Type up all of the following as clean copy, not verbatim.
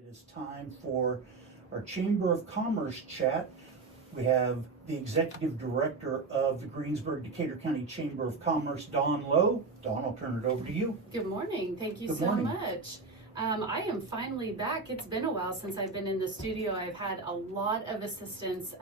It is time for our Chamber of Commerce chat. We have the Executive Director of the Greensburg-Decatur County Chamber of Commerce, Dawn Lowe. Dawn, I'll turn it over to you. Good morning. Thank you Good so morning. much. I am finally back. It's been a while since I've been in the studio. I've had a lot of assistance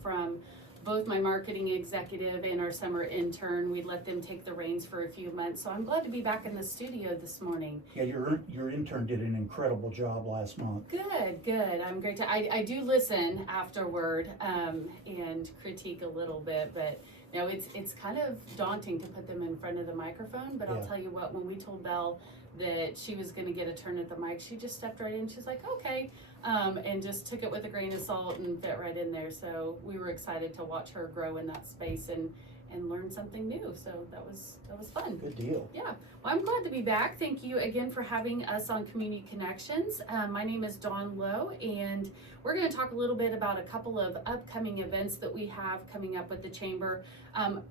from both my marketing executive and our summer intern. We let them take the reins for a few months. So I'm glad to be back in the studio this morning. Yeah, your intern did an incredible job last month. Good. I'm great. I do listen afterward and critique a little bit, but you know, it's kind of daunting to put them in front of the microphone. But Yeah. I'll tell you what, when we told Belle that she was going to get a turn at the mic, she just stepped right in. She's like, okay, and just took it with a grain of salt and fit right in there. So we were excited to watch her grow in that space and learn something new. So that was fun. Good deal. Yeah, well, I'm glad to be back. Thank you again for having us on Community Connections. My name is Dawn Lowe, and we're going to talk a little bit about a couple of upcoming events that we have coming up with the Chamber.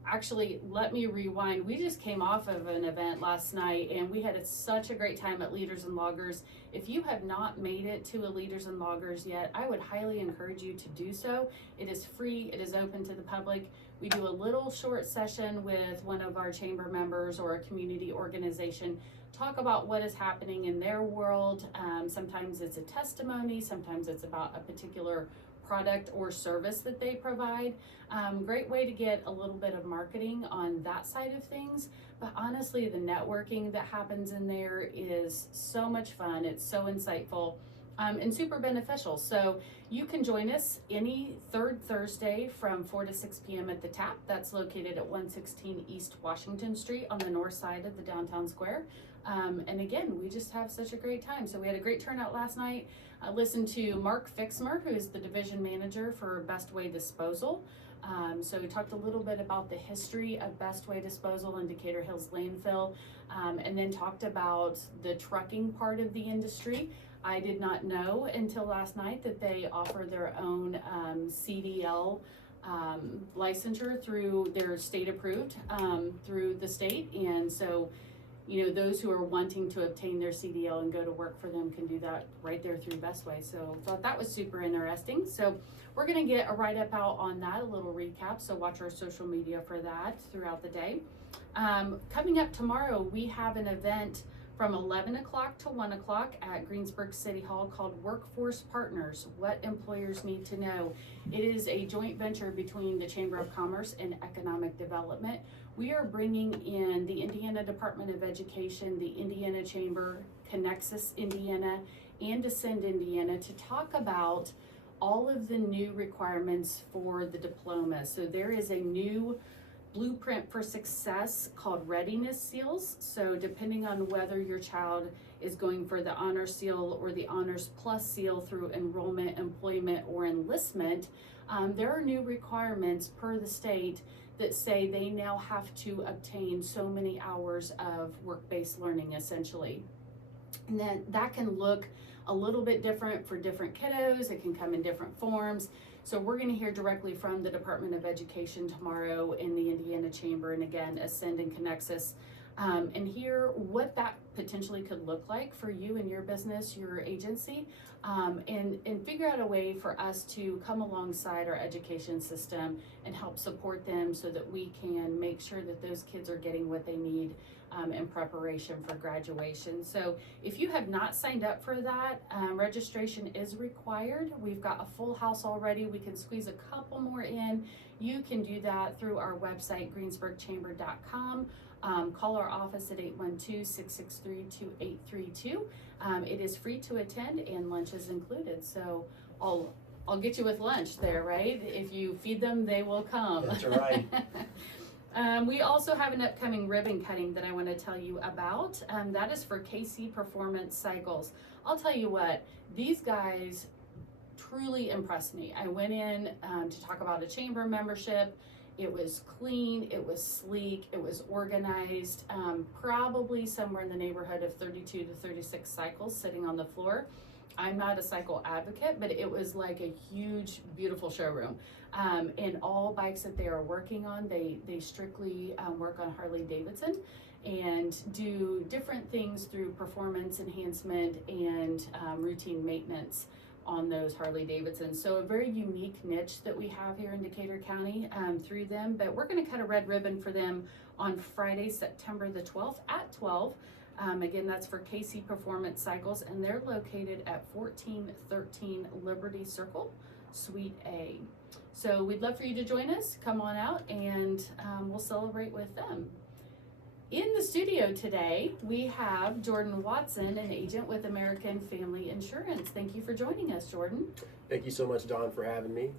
Actually, let me rewind. We just came off of an event last night, and we had such a great time at Leaders and Loggers. If you have not made it to a Leaders and Loggers yet, I would highly encourage you to do so. It is free. It is open to the public. We do a little short session with one of our chamber members or a community organization, talk about what is happening in their world. Sometimes it's a testimony, sometimes it's about a particular product or service that they provide. Great way to get a little bit of marketing on that side of things. But honestly, the networking that happens in there is so much fun. It's so insightful. And super beneficial. So you can join us any third Thursday from 4 to 6 p.m. at the TAP. That's located at 116 East Washington Street on the north side of the downtown square. And again, we just have such a great time. So we had a great turnout last night. I listened to Mark Fixmer, who is the division manager for Best Way Disposal. So we talked a little bit about the history of Best Way Disposal in Decatur Hills Landfill, and then talked about the trucking part of the industry. I did not know until last night that they offer their own CDL licensure through their state approved through the state. And so, you know, those who are wanting to obtain their CDL and go to work for them can do that right there through Best Way. So thought that was super interesting. So we're going to get a write-up out on that, a little recap. So watch our social media for that throughout the day. Coming up tomorrow, we have an event from 11 o'clock to 1 o'clock at Greensburg City Hall called Workforce Partners, What Employers Need to Know. It is a joint venture between the Chamber of Commerce and Economic Development. We are bringing in the Indiana Department of Education, the Indiana Chamber, Connexus Indiana, and Ascend Indiana to talk about all of the new requirements for the diploma. So there is a new blueprint for success called readiness seals. So depending on whether your child is going for the honor seal or the honors plus seal through enrollment, employment, or enlistment, there are new requirements per the state that say they now have to obtain so many hours of work-based learning essentially. And then that can look a little bit different for different kiddos. It can come in different forms. So we're going to hear directly from the Department of Education tomorrow in the Indiana Chamber, and again, Ascend and Connexus, and hear what that potentially could look like for you and your business, your agency, and figure out a way for us to come alongside our education system and help support them so that we can make sure that those kids are getting what they need in preparation for graduation. So if you have not signed up for that, registration is required. We've got a full house already. We can squeeze a couple more in. You can do that through our website, greensburgchamber.com. Call our office at 812-663-2832. It is free to attend and lunch is included. So I'll get you with lunch there, right? If you feed them, they will come. That's right. We also have an upcoming ribbon cutting that I want to tell you about. That is for KC Performance Cycles. I'll tell you what, these guys truly impressed me. I went in to talk about a chamber membership. It was clean, it was sleek, it was organized, probably somewhere in the neighborhood of 32 to 36 cycles sitting on the floor. I'm not a cycle advocate, but it was like a huge, beautiful showroom. And all bikes that they are working on, they strictly work on Harley Davidson. and do different things through performance enhancement and routine maintenance on those Harley Davidsons. So a very unique niche that we have here in Decatur County through them, but we're going to cut a red ribbon for them on Friday, September the 12th at 12. Again, that's for KC Performance Cycles, and they're located at 1413 Liberty Circle, Suite A. So we'd love for you to join us. Come on out and we'll celebrate with them. In the studio today, we have Jordan Watson, an agent with American Family Insurance. Thank you for joining us, Jordan. Thank you so much, Dawn, for having me.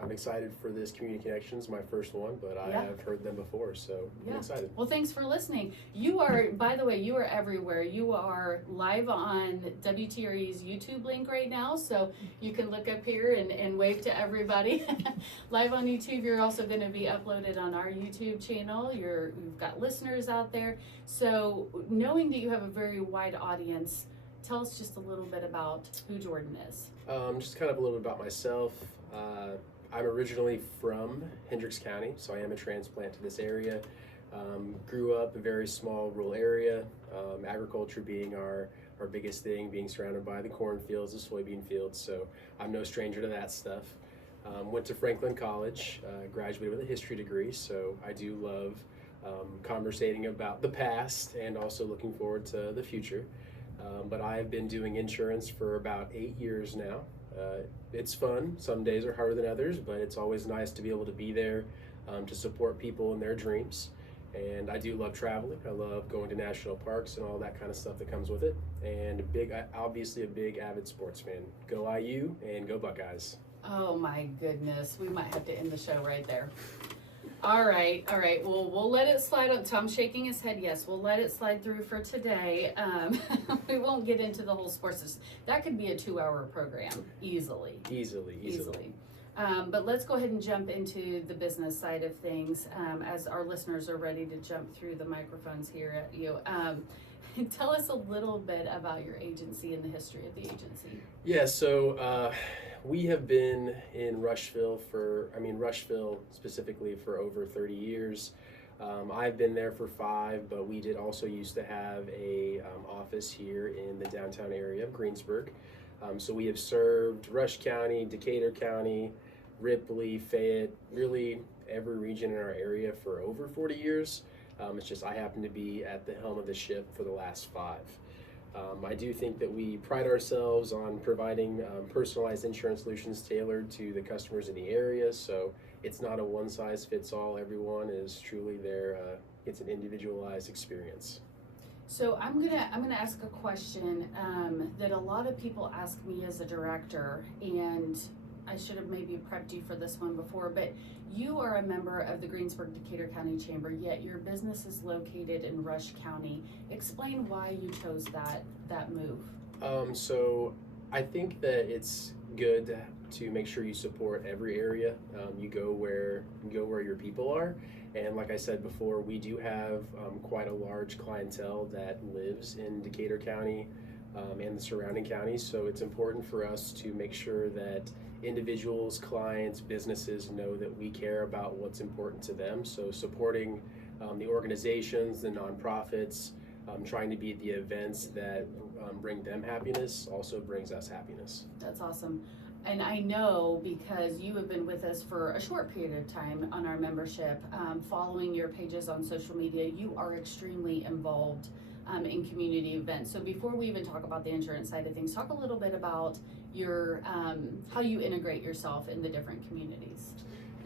I'm excited for this Community Connections, my first one, but I have heard them before, so I'm excited. Well, thanks for listening. You are, by the way, you are everywhere. You are live on WTRE's YouTube link right now, so you can look up here and wave to everybody. Live on YouTube. You're also going to be uploaded on our YouTube channel. You've got listeners out there. So knowing that you have a very wide audience, tell us just a little bit about who Jordan is. Just kind of a little bit about myself. I'm originally from Hendricks County, so I am a transplant to this area. Grew up in a very small rural area, agriculture being our biggest thing, being surrounded by the cornfields, the soybean fields, so I'm no stranger to that stuff. Went to Franklin College, graduated with a history degree, so I do love conversating about the past and also looking forward to the future. But I have been doing insurance for about 8 years now. It's fun. Some days are harder than others, but it's always nice to be able to be there to support people in their dreams. And I do love traveling. I love going to national parks and all that kind of stuff that comes with it. And obviously a big avid sports fan. Go IU and go Buckeyes. Oh my goodness, we might have to end the show right there. All right. Well, we'll let it slide up. Tom's shaking his head. Yes, we'll let it slide through for today. We won't get into the whole sports. That could be a 2-hour program easily. Easily. But let's go ahead and jump into the business side of things as our listeners are ready to jump through the microphones here at you. Tell us a little bit about your agency and the history of the agency. Yeah, so we have been in Rushville specifically for over 30 years. I've been there for 5, but we did also used to have a office here in the downtown area of Greensburg. So we have served Rush County, Decatur County, Ripley, Fayette, really every region in our area for over 40 years. It's just I happen to be at the helm of the ship for the last 5. I do think that we pride ourselves on providing personalized insurance solutions tailored to the customers in the area, so it's not a one-size-fits-all. Everyone is truly there. It's an individualized experience. So I'm gonna ask a question that a lot of people ask me as a director, and I should have maybe prepped you for this one before, but you are a member of the Greensburg-Decatur County Chamber, yet your business is located in Rush County. Explain why you chose that move. So I think that it's good to make sure you support every area. You go where your people are. And like I said before, we do have quite a large clientele that lives in Decatur County and the surrounding counties. So it's important for us to make sure that individuals, clients, businesses know that we care about what's important to them. So supporting the organizations, the nonprofits, trying to be at the events that bring them happiness also brings us happiness. That's awesome. And I know because you have been with us for a short period of time on our membership, following your pages on social media, you are extremely involved in community events. So before we even talk about the insurance side of things, talk a little bit about your how you integrate yourself in the different communities.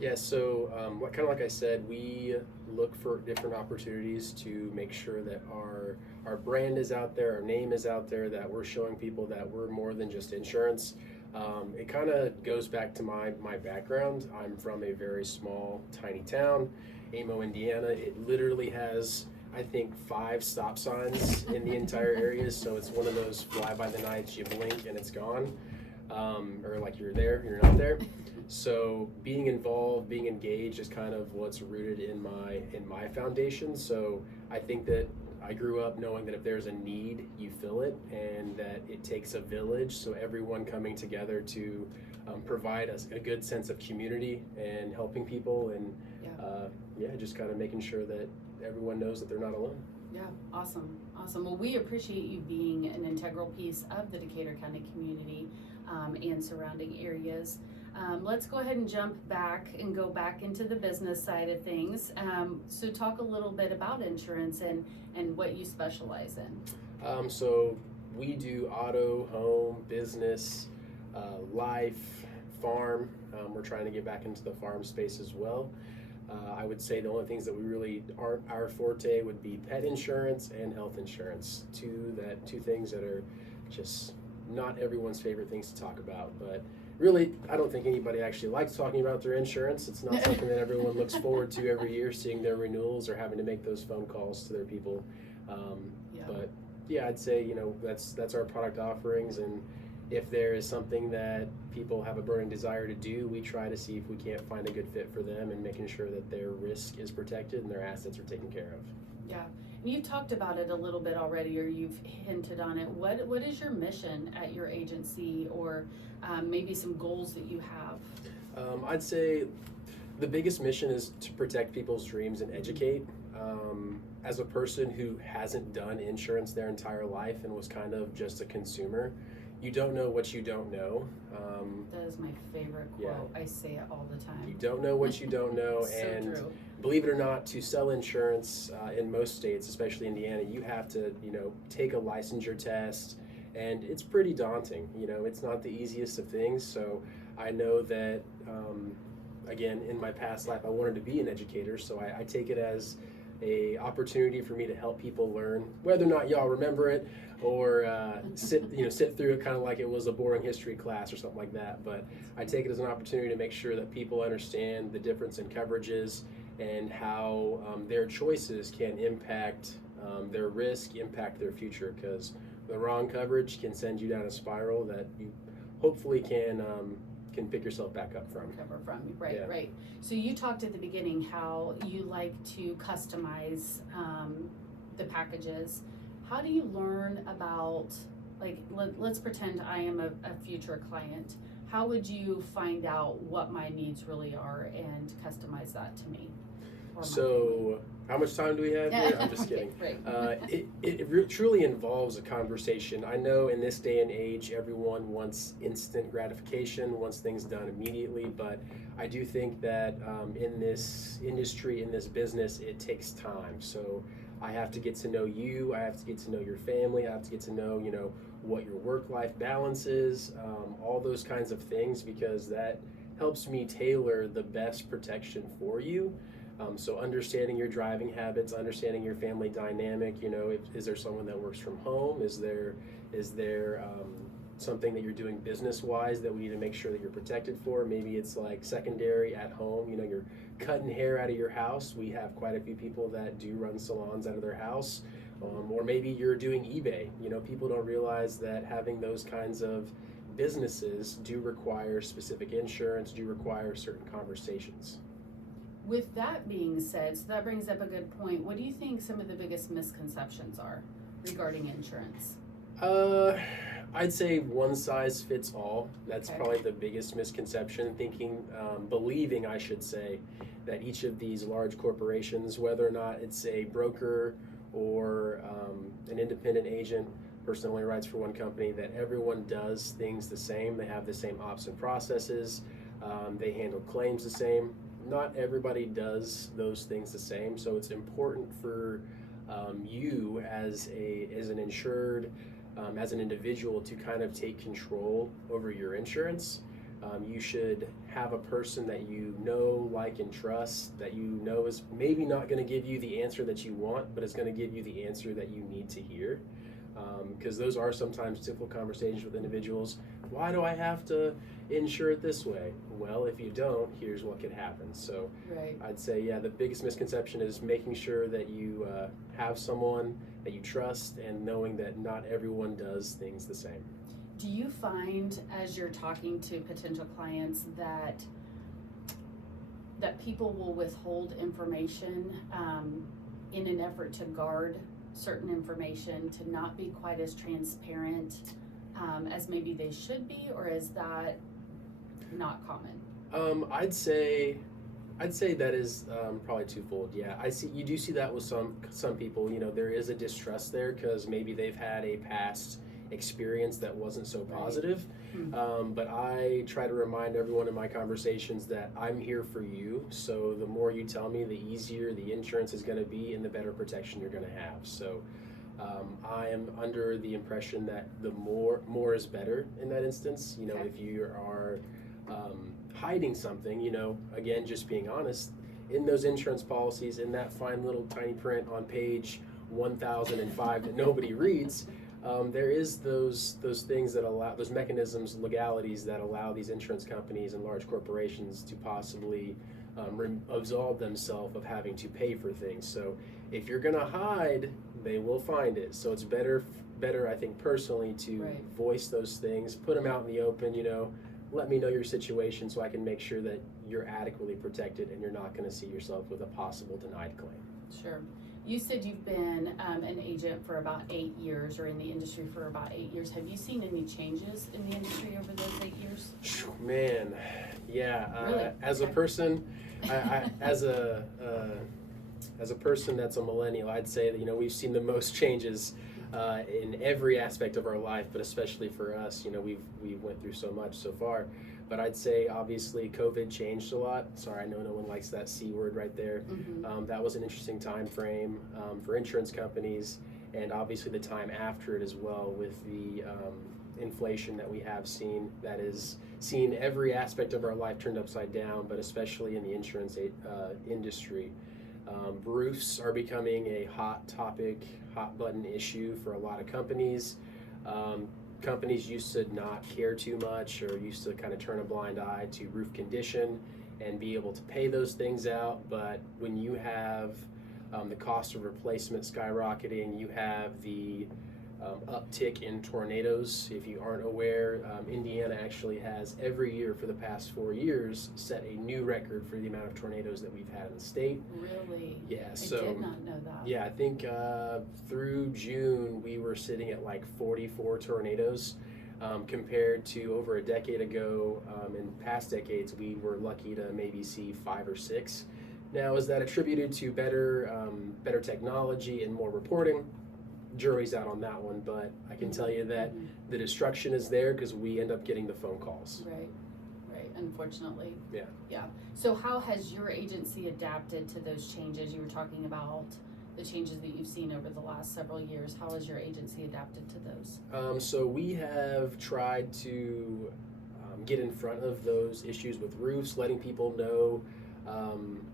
Yeah, so kind of like I said, we look for different opportunities to make sure that our brand is out there, our name is out there, that we're showing people that we're more than just insurance. It kind of goes back to my background. I'm from a very small, tiny town, Amo, Indiana. It literally has, I think, 5 stop signs in the entire area, so it's one of those fly-by-the-nights, you blink and it's gone. Or like you're there, you're not there. So being involved, being engaged is kind of what's rooted in my foundation. So I think that I grew up knowing that if there's a need, you fill it, and that it takes a village. So everyone coming together to provide us a good sense of community and helping people, and just kind of making sure that everyone knows that they're not alone. Yeah, awesome. Well, we appreciate you being an integral piece of the Decatur County community and surrounding areas. Let's go ahead and jump back and go back into the business side of things. So talk a little bit about insurance and what you specialize in. So we do auto, home, business, life, farm. We're trying to get back into the farm space as well. I would say the only things that we really aren't our forte would be pet insurance and health insurance. Two things that are just not everyone's favorite things to talk about. But really, I don't think anybody actually likes talking about their insurance. It's not something that everyone looks forward to every year, seeing their renewals or having to make those phone calls to their people. But yeah, I'd say, that's our product offerings, and if there is something that people have a burning desire to do, we try to see if we can't find a good fit for them and making sure that their risk is protected and their assets are taken care of. Yeah, and you've talked about it a little bit already, or you've hinted on it. What is your mission at your agency, or maybe some goals that you have? I'd say the biggest mission is to protect people's dreams and educate. As a person who hasn't done insurance their entire life and was kind of just a consumer, you don't know what you don't know. That is my favorite quote. I say it all the time. You don't know what you don't know. So and true. Believe it or not, to sell insurance in most states, especially Indiana, you have to, take a licensure test, and it's pretty daunting. It's not the easiest of things. So I know that, again, in my past life, I wanted to be an educator, so I take it as a opportunity for me to help people learn, whether or not y'all remember it or sit through it kind of like it was a boring history class or something like that. But I take it as an opportunity to make sure that people understand the difference in coverages and how their choices can impact their risk, impact their future, because the wrong coverage can send you down a spiral that you hopefully can pick yourself back up from. Recover from, right, Yeah. right. So you talked at the beginning how you like to customize the packages. How do you learn about, like, let's pretend I am a future client. How would you find out what my needs really are and customize that to me? Or my So, how much time do we have here? I'm just kidding. Right. It truly involves a conversation. I know in this day and age, everyone wants instant gratification, wants things done immediately, but I do think that in this industry, in this business, it takes time. So I have to get to know you, I have to get to know your family, I have to get to know, what your work-life balance is, all those kinds of things, because that helps me tailor the best protection for you. So understanding your driving habits, understanding your family dynamic, is there someone that works from home? Is there something that you're doing business-wise that we need to make sure that you're protected for? Maybe it's like secondary at home, you're cutting hair out of your house. We have quite a few people that do run salons out of their house. Or maybe you're doing eBay. People don't realize that having those kinds of businesses do require specific insurance, do require certain conversations. With that being said, so that brings up a good point. What do you think some of the biggest misconceptions are regarding insurance? I'd say one size fits all. That's Okay. probably the biggest misconception, believing, I should say, that each of these large corporations, whether or not it's a broker or an independent agent, person only writes for one company, that everyone does things the same. They have the same ops and processes. They handle claims the same. Not everybody does those things the same, so it's important for you as an insured, as an individual, to kind of take control over your insurance. You should have a person that you know, like, and trust, that you know is maybe not going to give you the answer that you want, but is going to give you the answer that you need to hear. Because those are sometimes difficult conversations with individuals. Why do I have to insure it this way? Well, if you don't, here's what could happen. So Right. I'd say, the biggest misconception is making sure that you have someone that you trust, and knowing that not everyone does things the same. Do you find, as you're talking to potential clients, that people will withhold information in an effort to guard certain information, to not be quite as transparent as maybe they should be, or is that not common? I'd say I'd say that is probably twofold. Yeah, you do see that with some people. You know, there is a distrust there because maybe they've had a past experience that wasn't so positive. But I try to remind everyone in my conversations that I'm here for you. So the more you tell me, the easier the insurance is going to be, and the better protection you're going to have. So I am under the impression that the more is better in that instance. You know, Okay. if you are hiding something, you know, again, just being honest, in those insurance policies, in that fine little tiny print on page 1005 that nobody reads, there is those things that allow, those mechanisms, legalities that allow these insurance companies and large corporations to possibly absolve themselves of having to pay for things. So if you're gonna hide, they will find it. So it's better, I think, personally, to Right. voice those things, put them out in the open. You know, let me know your situation so I can make sure that you're adequately protected and you're not going to see yourself with a possible denied claim. Sure. You said you've been an agent for about 8 years, or in the industry for about 8 years. Have you seen any changes in the industry over those 8 years? Man, yeah. Really? As a Okay. person, as a person that's a millennial, I'd say that, you know, we've seen the most changes in every aspect of our life, but especially for us, you know, we've went through so much so far. But I'd say obviously COVID changed a lot. Sorry, I know no one likes that C word right there. That was an interesting time frame for insurance companies, and obviously the time after it as well, with the inflation that we have seen, that is seen every aspect of our life turned upside down, but especially in the insurance industry. Roofs are becoming a hot topic, hot button issue for a lot of companies. Companies used to not care too much, or used to kind of turn a blind eye to roof condition and be able to pay those things out. But when you have the cost of replacement skyrocketing, you have the uptick in tornadoes. If you aren't aware, Indiana actually has every year for the past 4 years set a new record for the amount of tornadoes that we've had in the state. Really? Yeah, I so did not know that. yeah, I think through June we were sitting at like 44 tornadoes, compared to over a decade ago. In past decades, we were lucky to maybe see 5 or 6. Now, is that attributed to better technology and more reporting? Jury's out on that one, but I can tell you that the destruction is there because we end up getting the phone calls. Right, unfortunately. Yeah. So how has your agency adapted to those changes? You were talking about the changes that you've seen over the last several years. How has your agency adapted to those? So we have tried to get in front of those issues with roofs, letting people know.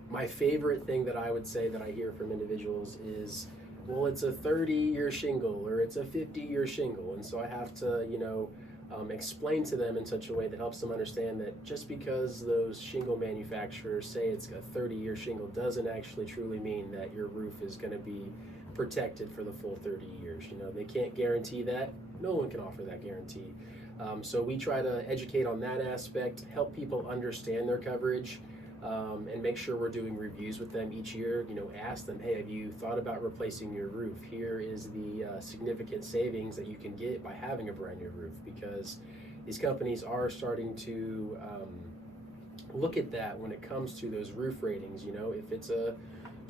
My favorite thing that I would say that I hear from individuals is, well, it's a 30-year shingle or it's a 50-year shingle. And so I have to, you know, explain to them in such a way that helps them understand that just because those shingle manufacturers say it's a 30-year shingle doesn't actually truly mean that your roof is going to be protected for the full 30 years. You know, they can't guarantee that. No one can offer that guarantee. So we try to educate on that aspect, help people understand their coverage, and make sure we're doing reviews with them each year. You know, ask them, hey, have you thought about replacing your roof? Here is the significant savings that you can get by having a brand new roof, because these companies are starting to look at that when it comes to those roof ratings. You know, if it's a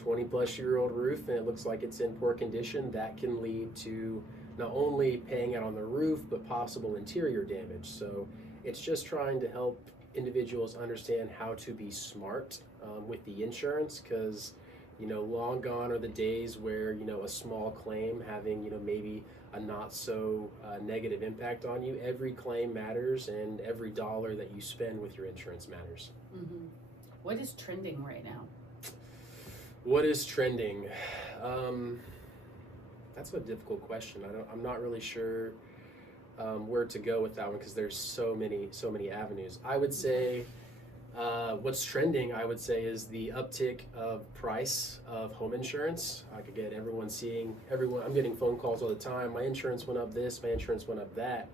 20-plus-year-old roof and it looks like it's in poor condition, that can lead to not only paying out on the roof, but possible interior damage. So it's just trying to help individuals understand how to be smart with the insurance, because, you know, long gone are the days where, you know, a small claim having, you know, maybe a not so negative impact on you. Every claim matters, and every dollar that you spend with your insurance matters. What is trending right now? What is trending? That's a difficult question. I'm not really sure where to go with that one, because there's so many avenues. I would say what's trending, I would say, is the uptick of price of home insurance. I could get everyone. I'm getting phone calls all the time. My insurance went up this, my insurance went up that.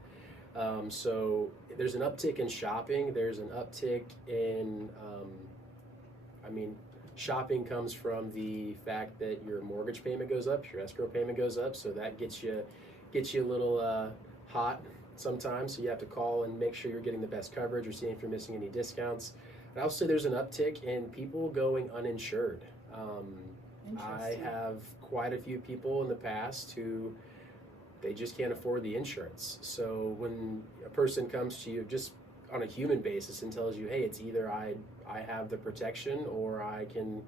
So there's an uptick in shopping. There's an uptick in, shopping comes from the fact that your mortgage payment goes up, your escrow payment goes up, so that gets you a little hot sometimes. So you have to call and make sure you're getting the best coverage, or seeing if you're missing any discounts. I'd also say there's an uptick in people going uninsured. I Interesting. have quite a few people in the past who they just can't afford the insurance. So when a person comes to you just on a human basis and tells you, hey, it's either I have the protection or I can,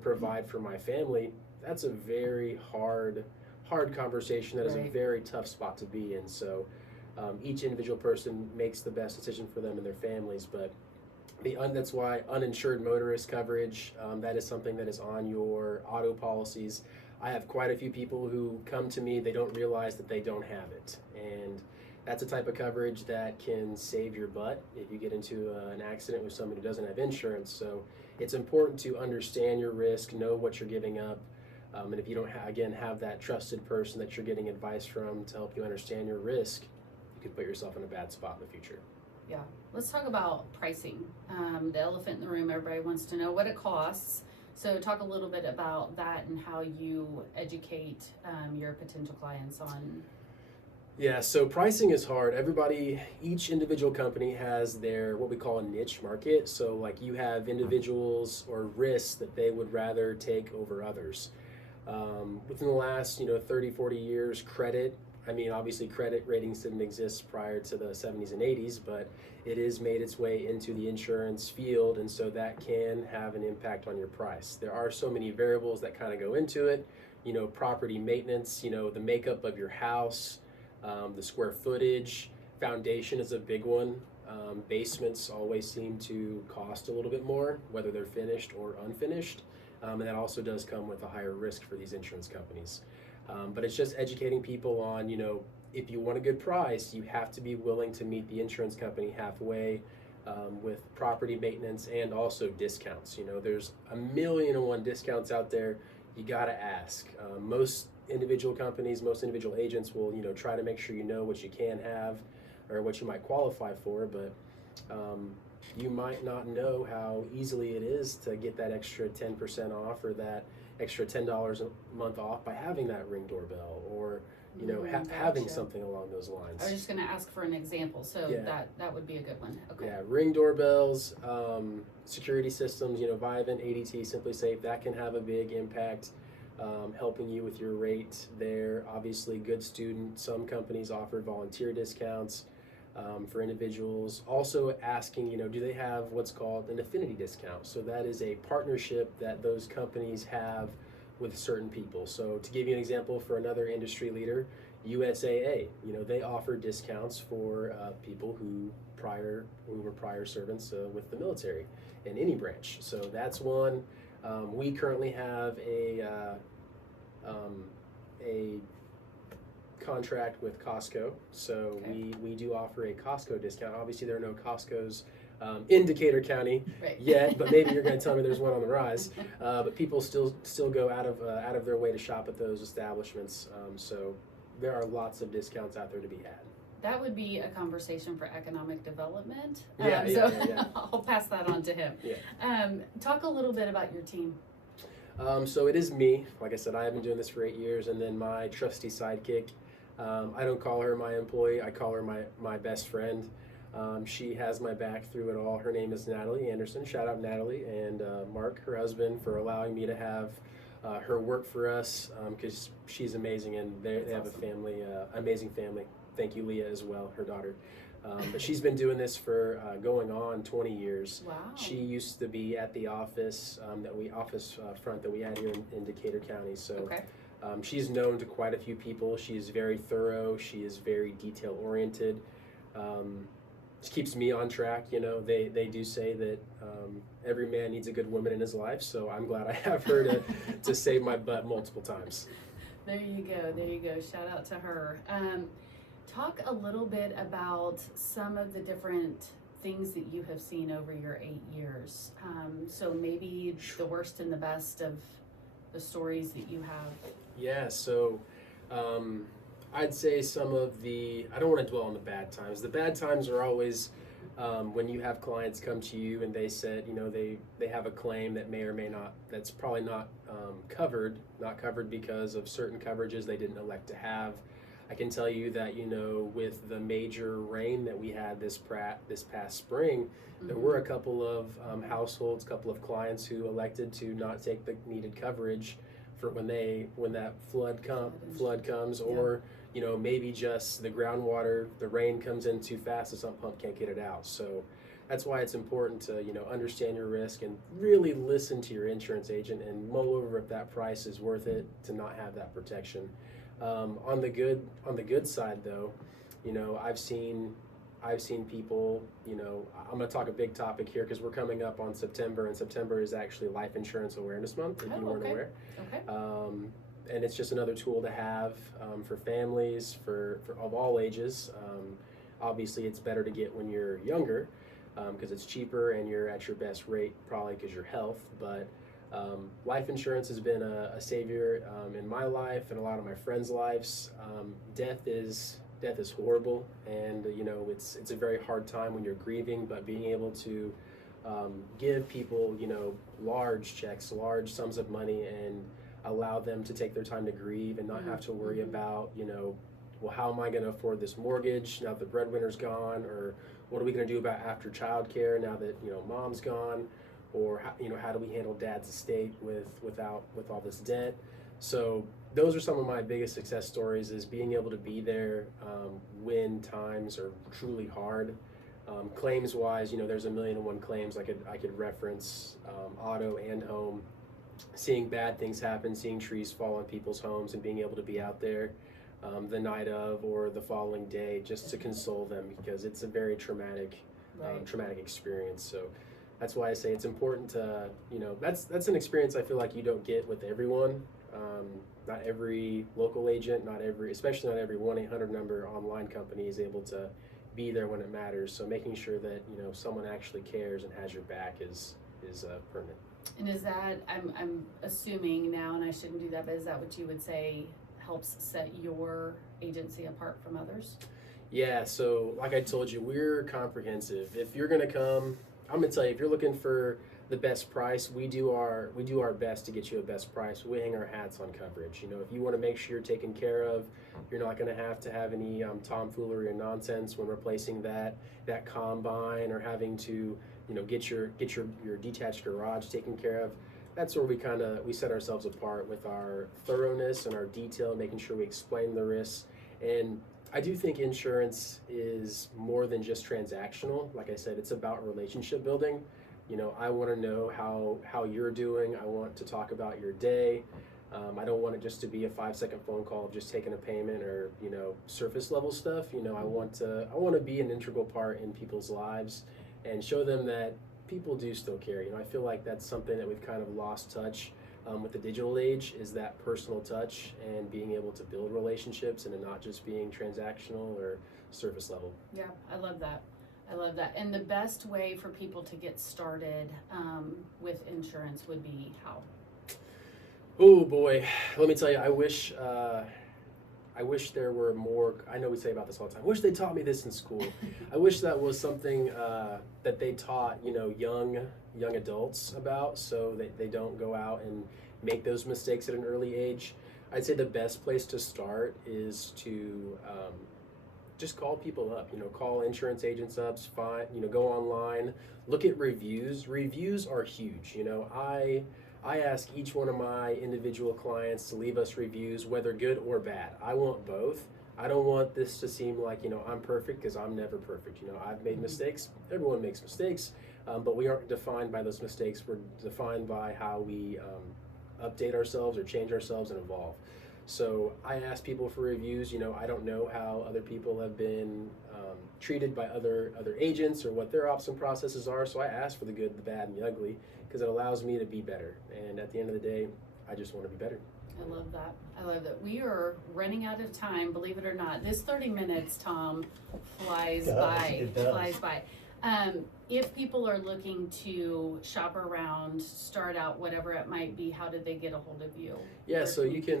provide for my family, that's a very hard conversation. That is a Right. very tough spot to be in. So each individual person makes the best decision for them and their families, but that's why uninsured motorist coverage, that is something that is on your auto policies. I have quite a few people who come to me, they don't realize that they don't have it. And that's a type of coverage that can save your butt if you get into an accident with someone who doesn't have insurance. So it's important to understand your risk, know what you're giving up. And if you don't, have that trusted person that you're getting advice from to help you understand your risk, you could put yourself in a bad spot in the future. Yeah, let's talk about pricing. The elephant in the room, everybody wants to know what it costs. So talk a little bit about that and how you educate your potential clients on. Yeah, so pricing is hard. Each individual company has their what we call a niche market. So like you have individuals or risks that they would rather take over others. Within the last, 30, 40 years, obviously credit ratings didn't exist prior to the 70s and 80s, but it has made its way into the insurance field, and so that can have an impact on your price. There are so many variables that kind of go into it, property maintenance, the makeup of your house, the square footage, foundation is a big one. Basements always seem to cost a little bit more, whether they're finished or unfinished, and that also does come with a higher risk for these insurance companies. But it's just educating people on, if you want a good price, you have to be willing to meet the insurance company halfway with property maintenance and also discounts. There's a million and one discounts out there. You got to ask. Most individual companies, most individual agents will, try to make sure you know what you can have or what you might qualify for, but you might not know how easily it is to get that extra 10% off or that extra $10 a month off by having that Ring doorbell or having Gotcha. something along those lines. I was just going to ask for an example, so Yeah. that would be a good one. Okay. Yeah, Ring doorbells, security systems, Vivint, ADT, Simply Safe, that can have a big impact, helping you with your rate there. Obviously, Good Student, some companies offer volunteer discounts for individuals. Also asking, do they have what's called an affinity discount? So that is a partnership that those companies have with certain people. So to give you an example for another industry leader, USAA, they offer discounts for people who were prior servants with the military in any branch. So that's one. We currently have a contract with Costco, so Okay. we do offer a Costco discount. Obviously, there are no Costco's in Decatur County Right. yet, but maybe you're going to tell me there's one on the rise. But people still go out of their way to shop at those establishments. So there are lots of discounts out there to be had. That would be a conversation for economic development. Yeah, yeah. I'll pass that on to him. Yeah. Talk a little bit about your team. So it is me. Like I said, I have been doing this for 8 years, and then my trusty sidekick. I don't call her my employee. I call her my best friend. She has my back through it all. Her name is Natalie Anderson. Shout out Natalie and Mark, her husband, for allowing me to have her work for us because she's amazing, and they have awesome. a family, amazing family. Thank you, Leah, as well, her daughter. But she's been doing this for going on 20 years. Wow. She used to be at the office front that we had here in Decatur County. So Okay. she's known to quite a few people. She is very thorough. She is very detail oriented. She keeps me on track. They do say that every man needs a good woman in his life. So I'm glad I have her to save my butt multiple times. There you go. Shout out to her. Talk a little bit about some of the different things that you have seen over your 8 years. So maybe the worst and the best of the stories that you have. Yeah, so I'd say some of I don't want to dwell on the bad times. The bad times are always when you have clients come to you and they said, they have a claim that may or may not, that's probably not covered because of certain coverages they didn't elect to have. I can tell you that, with the major rain that we had this past spring, there were a couple of households, couple of clients who elected to not take the needed coverage for when that flood comes, or maybe just the groundwater, the rain comes in too fast, the sump pump can't get it out. So that's why it's important to understand your risk and really listen to your insurance agent and mull over if that price is worth it to not have that protection. On the good side though, I've seen people, I'm going to talk a big topic here because we're coming up on September, and September is actually Life Insurance Awareness Month, if you weren't aware. Okay. And it's just another tool to have for families, for of all ages. Obviously, it's better to get when you're younger because it's cheaper and you're at your best rate, probably because your health. But life insurance has been a savior in my life and a lot of my friends' lives. Death is horrible, and it's a very hard time when you're grieving. But being able to give people large checks, large sums of money, and allow them to take their time to grieve and not have to worry about well, how am I going to afford this mortgage now that the breadwinner's gone, or what are we going to do about after childcare now that mom's gone, or how do we handle dad's estate with all this debt. So those are some of my biggest success stories, is being able to be there when times are truly hard. Claims wise, there's 1,000,001 claims I could reference, auto and home, seeing bad things happen, seeing trees fall on people's homes, and being able to be out there the night of or the following day just to console them, because it's a very traumatic experience. So that's why I say it's important to, that's an experience I feel like you don't get with everyone. Not every local agent, especially not every 1-800 number online company is able to be there when it matters. So making sure that someone actually cares and has your back is pertinent. And is that, I'm assuming now, and I shouldn't do that, but is that what you would say helps set your agency apart from others? Yeah, so like I told you, we're comprehensive. If you're gonna come, I'm gonna tell you, if you're looking for the best price, we do our best to get you a best price. We hang our hats on coverage. If you want to make sure you're taken care of, you're not going to have any tomfoolery or nonsense when replacing that combine, or having to get your detached garage taken care of. That's where we set ourselves apart with our thoroughness and our detail, making sure we explain the risks. And I do think insurance is more than just transactional. Like I said, it's about relationship building. I want to know how you're doing. I want to talk about your day. I don't want it just to be a 5-second phone call of just taking a payment or surface level stuff. I want to be an integral part in people's lives and show them that people do still care. I feel like that's something that we've kind of lost touch with the digital age, is that personal touch and being able to build relationships and not just being transactional or surface level. Yeah, I love that. And the best way for people to get started with insurance would be how? Oh boy, let me tell you, I wish there were more. I know we say about this all the time. I wish they taught me this in school. I wish that was something that they taught young adults about, so that they don't go out and make those mistakes at an early age. I'd say the best place to start is to just call people up. Call insurance agents up. Go online, look at reviews. Reviews are huge. I ask each one of my individual clients to leave us reviews, whether good or bad. I want both. I don't want this to seem like, I'm perfect, because I'm never perfect. I've made mistakes. Everyone makes mistakes, but we aren't defined by those mistakes. We're defined by how we update ourselves or change ourselves and evolve. So I ask people for reviews. I don't know how other people have been treated by other agents or what their ops and processes are. So I ask for the good, the bad, and the ugly, because it allows me to be better. And at the end of the day, I just want to be better. I love that. We are running out of time, believe it or not. This 30 minutes, Tom, flies by. It does. Flies by. If people are looking to shop around, start out, whatever it might be, how did they get a hold of you? Yeah, so you can,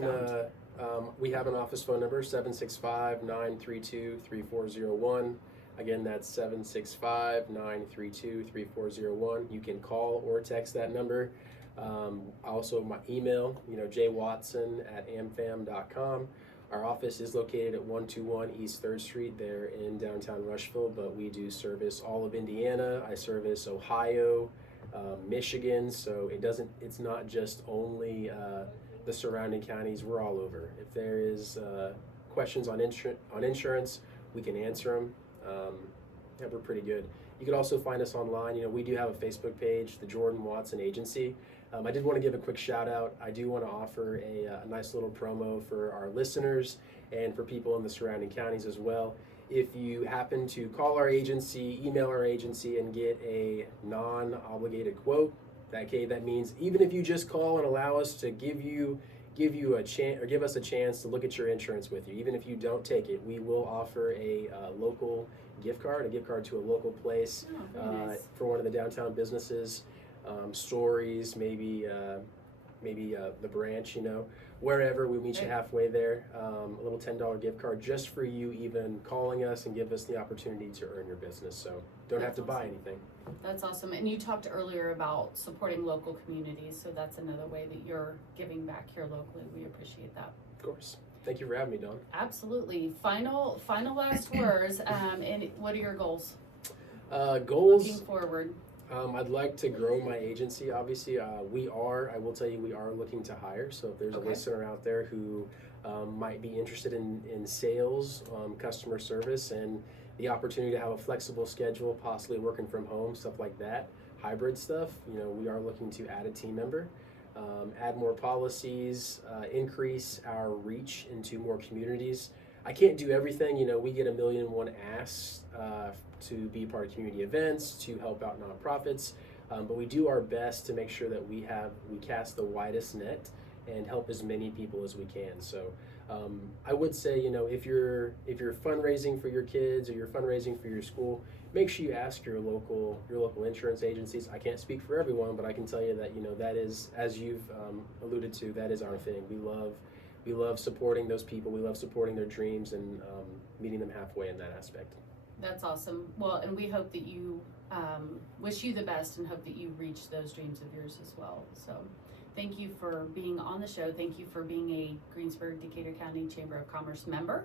we have an office phone number, 765-932-3401. Again, that's 765-932-3401. You can call or text that number. Also, my email, jwatson@amfam.com. Our office is located at 121 East 3rd Street there in downtown Rushville, but we do service all of Indiana. I service Ohio, Michigan, so it's not just only the surrounding counties. We're all over. If there is questions on insurance, we can answer them. Yeah, we're pretty good. You can also find us online. You know, we do have a Facebook page, the Jordan Watson Agency. I did want to give a quick shout out. I do want to offer a nice little promo for our listeners and for people in the surrounding counties as well. If you happen to call our agency, email our agency, and get a non-obligated quote, that means even if you just call and allow us to give us a chance to look at your insurance with you, even if you don't take it, we will offer a local gift card to a local place Oh, very nice. for one of the downtown businesses. Stories, maybe the branch, you know, wherever. We meet you halfway there. A little $10 gift card just for you even calling us and give us the opportunity to earn your business. So don't have to buy anything. That's awesome. And you talked earlier about supporting local communities, so that's another way that you're giving back here locally. We appreciate that. Of course. Thank you for having me, Dawn. Absolutely. Final last words. And what are your goals Goals. looking forward? I'd like to grow my agency. Obviously, I will tell you, we are looking to hire. So if there's Okay. a listener out there who might be interested in sales, customer service, and the opportunity to have a flexible schedule, possibly working from home, stuff like that, hybrid stuff, you know, we are looking to add a team member, add more policies, increase our reach into more communities. I can't do everything. You know, we get 1,000,001 asks to be part of community events, to help out nonprofits, but we do our best to make sure that we cast the widest net and help as many people as we can. So I would say, you know, if you're fundraising for your kids or you're fundraising for your school, make sure you ask your local insurance agencies. I can't speak for everyone, but I can tell you that, you know, that is, as you've alluded to, that is our thing. We love supporting those people. We love supporting their dreams and meeting them halfway in that aspect. That's awesome. Well, and we hope that you, wish you the best and hope that you reach those dreams of yours as well. So thank you for being on the show. Thank you for being a Greensburg-Decatur County Chamber of Commerce member.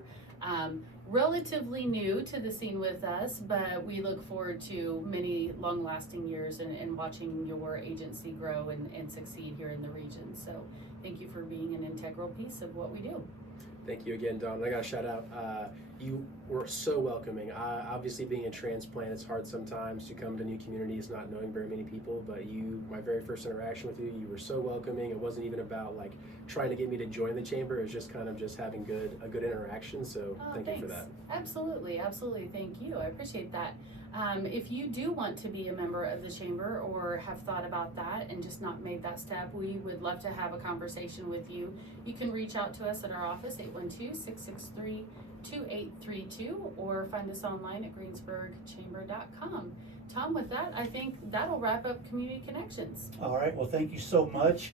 Relatively new to the scene with us, but we look forward to many long-lasting years and watching your agency grow and succeed here in the region. So thank you for being an integral piece of what we do. Thank you again, Dawn. I got to shout out. You were so welcoming. Obviously, being a transplant, it's hard sometimes to come to new communities not knowing very many people. But my very first interaction with you, you were so welcoming. It wasn't even about like trying to get me to join the chamber. It was just kind of just having a good interaction. So thank you for that. Absolutely. Thank you. I appreciate that. If you do want to be a member of the chamber or have thought about that and just not made that step, we would love to have a conversation with you. You can reach out to us at our office, 812-663-2832, or find us online at greensburgchamber.com. Tom, with that, I think that'll wrap up Community Connections. All right, well, thank you so much.